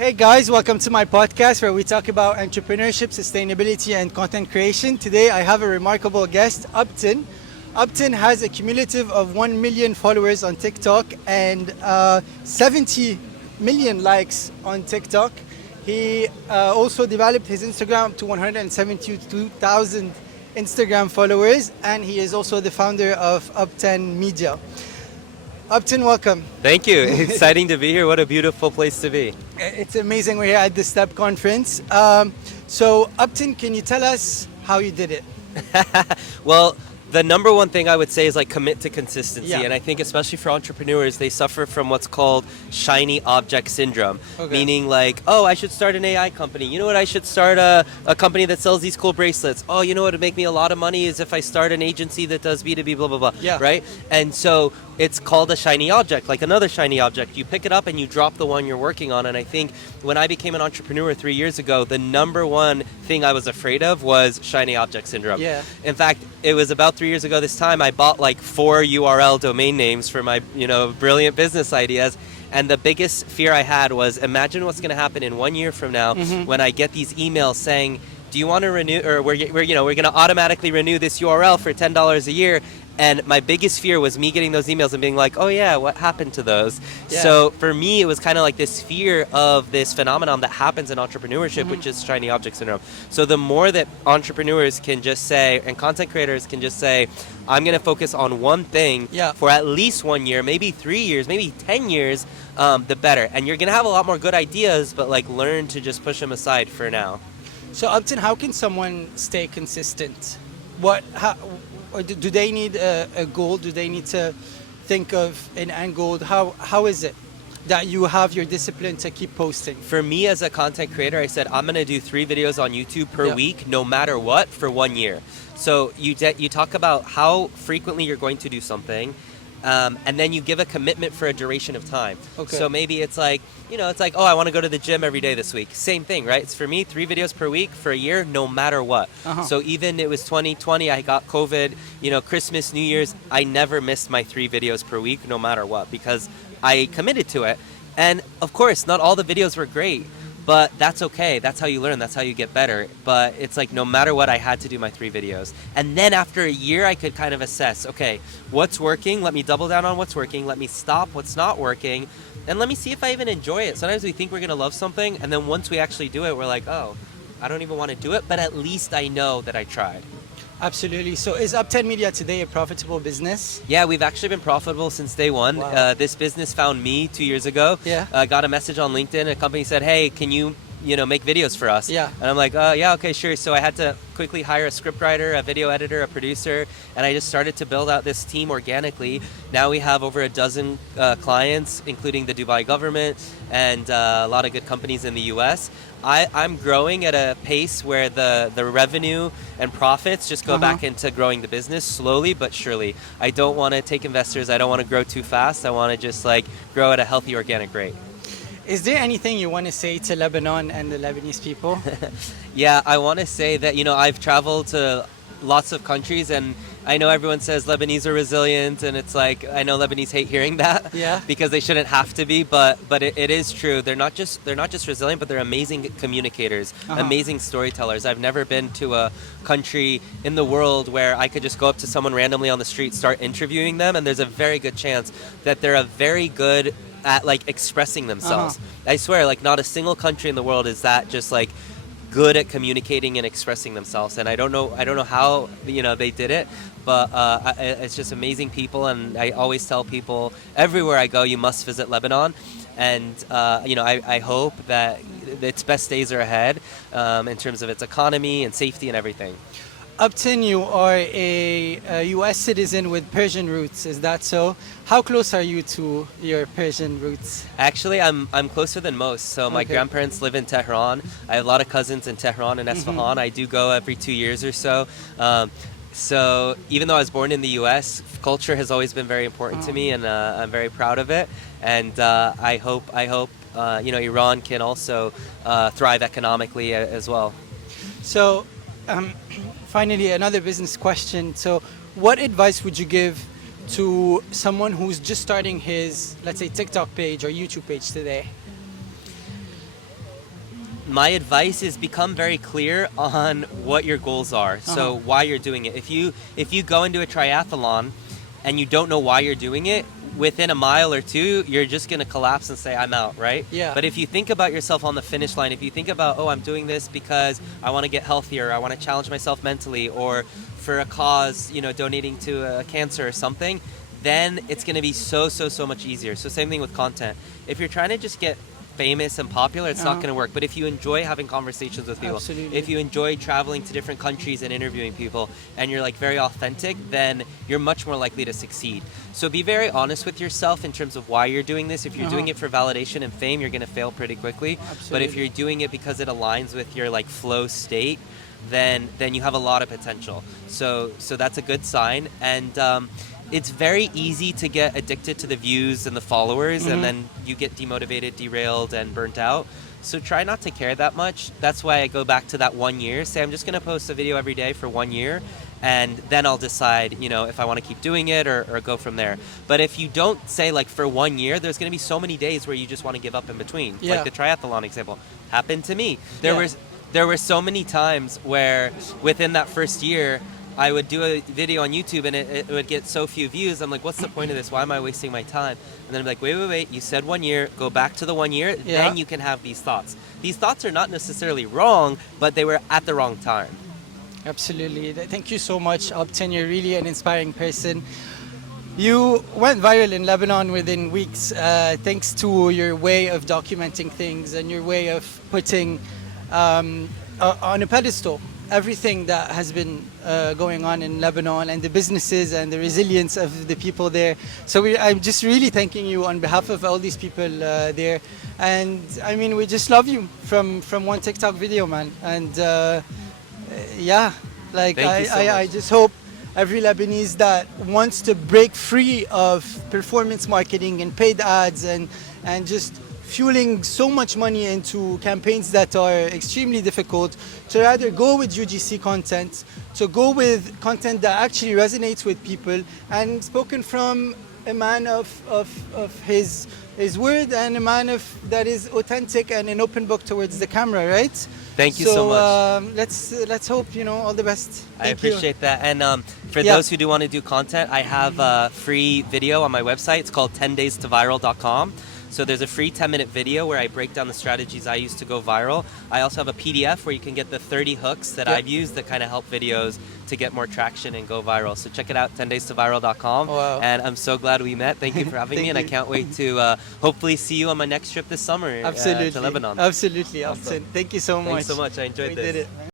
Hey guys, welcome to my podcast where we talk about entrepreneurship, sustainability, and content creation. Today I have a remarkable guest, Uptin. Uptin has a cumulative of 1 million followers on TikTok and 70 million likes on TikTok. He also developed his Instagram to 172,000 Instagram followers, and he is also the founder of Uptin Media. Uptin, welcome. Thank you. Exciting to be here. What a beautiful place to be. It's amazing we're here at the STEP conference. So, Uptin, can you tell us how you did it? Well, the number one thing I would say is like commit to consistency. Yeah. And I think especially for entrepreneurs, they suffer from what's called shiny object syndrome. Okay. Meaning like, oh, I should start an AI company. You know what? I should start a company that sells these cool bracelets. Oh, you know what would make me a lot of money is if I start an agency that does B2B, blah, blah, blah. Yeah. Right? And so it's called a shiny object, like another shiny object. You pick it up and you drop the one you're working on. And I think when I became an entrepreneur 3 years ago, the number one thing I was afraid of was shiny object syndrome. Yeah. In fact, it was about 3 years ago this time, I bought like 4 URL domain names for my, brilliant business ideas. And the biggest fear I had was imagine what's going to happen in 1 year from now when I get these emails saying, do you want to renew, or we're going to automatically renew this URL for $10 a year. And my biggest fear was me getting those emails and being like, oh yeah, what happened to those? Yeah. So for me, it was kind of like this fear of this phenomenon that happens in entrepreneurship, which is shiny object syndrome. So the more that entrepreneurs can just say, and content creators can just say, I'm going to focus on one thing for at least 1 year, maybe 3 years, maybe 10 years, the better. And you're going to have a lot more good ideas, but like learn to just push them aside for now. So, Upton, how can someone stay consistent? Or do they need a goal? Do they need to think of an end goal? How is it that you have your discipline to keep posting? For me as a content creator, I said I'm going to do 3 videos on YouTube per week, no matter what, for 1 year. So you talk about how frequently you're going to do something, and then you give a commitment for a duration of time. Okay. So maybe it's like, oh, I want to go to the gym every day this week. Same thing, right? It's for me, 3 videos per week for a year, no matter what. So even it was 2020, I got COVID, Christmas, New Year's, I never missed my 3 videos per week, no matter what, because I committed to it. And of course, not all the videos were great, but that's okay. That's how you learn. That's how you get better. But it's like no matter what, I had to do my 3 videos. And then after a year, I could kind of assess, okay, what's working? Let me double down on what's working. Let me stop what's not working. And let me see if I even enjoy it. Sometimes we think we're going to love something. And then once we actually do it, we're like, oh, I don't even want to do it. But at least I know that I tried. Absolutely. So is Uptin Media today a profitable business? Yeah, we've actually been profitable since day one. Wow. This business found me 2 years ago. Yeah. Got a message on LinkedIn. A company said, hey, can you make videos for us? Yeah. And I'm like, yeah, okay, sure. So I had to quickly hire a scriptwriter, a video editor, a producer, and I just started to build out this team organically. Now we have over a dozen clients, including the Dubai government and a lot of good companies in the US. I'm growing at a pace where the revenue and profits just go back into growing the business slowly but surely. I don't want to take investors. I don't want to grow too fast. I want to just like grow at a healthy organic rate. Is there anything you want to say to Lebanon and the Lebanese people? Yeah, I want to say that, I've traveled to lots of countries, and I know everyone says Lebanese are resilient, and it's like, I know Lebanese hate hearing that because they shouldn't have to be, but it is true. They're not just resilient, but they're amazing communicators, amazing storytellers. I've never been to a country in the world where I could just go up to someone randomly on the street, start interviewing them, and there's a very good chance that they're a very good at like expressing themselves. I swear, like not a single country in the world is that just like good at communicating and expressing themselves. And I don't know how they did it, but it's just amazing people. And I always tell people everywhere I go, you must visit Lebanon. And I hope that its best days are ahead in terms of its economy and safety and everything. Uptin, you are a U.S. citizen with Persian roots, is that so? How close are you to your Persian roots? Actually, I'm closer than most. So my grandparents live in Tehran. I have a lot of cousins in Tehran and Esfahan. I do go every 2 years or so. So even though I was born in the U.S., culture has always been very important to me, and I'm very proud of it. And I hope Iran can also thrive economically as well. So. Finally, another business question. So what advice would you give to someone who's just starting his, let's say, TikTok page or YouTube page today? my advice is become very clear on what your goals are. So why you're doing it. If you go into a triathlon and you don't know why you're doing it, within a mile or two, you're just going to collapse and say, I'm out, right? Yeah. But if you think about yourself on the finish line, if you think about, oh, I'm doing this because I want to get healthier, I want to challenge myself mentally, or for a cause, donating to a cancer or something, then it's going to be so much easier. So same thing with content. If you're trying to just get famous and popular, it's not going to work. But if you enjoy having conversations with people, Absolutely. if you enjoy traveling to different countries and interviewing people, and you're like very authentic, then you're much more likely to succeed. So be very honest with yourself in terms of why you're doing this. If you're doing it for validation and fame, you're going to fail pretty quickly. Absolutely. But if you're doing it because it aligns with your like flow state, then you have a lot of potential. So that's a good sign. And it's very easy to get addicted to the views and the followers, and then you get demotivated, derailed, and burnt out. So try not to care that much. That's why I go back to that 1 year. Say I'm just going to post a video every day for 1 year, and then I'll decide, if I want to keep doing it or go from there. But if you don't say like for 1 year, there's going to be so many days where you just want to give up in between. Yeah. Like the triathlon example happened to me. There were so many times where within that first year, I would do a video on YouTube and it would get so few views. I'm like, what's the point of this? Why am I wasting my time? And then I'm like, wait. You said 1 year. Go back to the 1 year. Yeah. Then you can have these thoughts. These thoughts are not necessarily wrong, but they were at the wrong time. Absolutely. Thank you so much, Uptin. You're really an inspiring person. You went viral in Lebanon within weeks thanks to your way of documenting things and your way of putting on a pedestal everything that has been going on in Lebanon and the businesses and the resilience of the people there. So I'm just really thanking you on behalf of all these people there. And I mean, we just love you from one TikTok video, man. And yeah, like Thank you so I much. just hope every Lebanese that wants to break free of performance marketing and paid ads and just fueling so much money into campaigns that are extremely difficult, to rather go with UGC content, to go with content that actually resonates with people, and spoken from a man of his word, and a man that is authentic and an open book towards the camera, right? Thank you so much. Let's hope all the best. I Thank you. appreciate that. And for those who do want to do content, I have a free video on my website. It's called 10daystoviral.com. So there's a free 10-minute video where I break down the strategies I use to go viral. I also have a PDF where you can get the 30 hooks that I've used that kind of help videos to get more traction and go viral. So check it out, 10daystoviral.com. Wow. And I'm so glad we met. Thank you for having me, and I can't wait to hopefully see you on my next trip this summer Absolutely. to Lebanon. Absolutely, Uptin. Thank you so much. Thanks so much. I enjoyed We this. did it.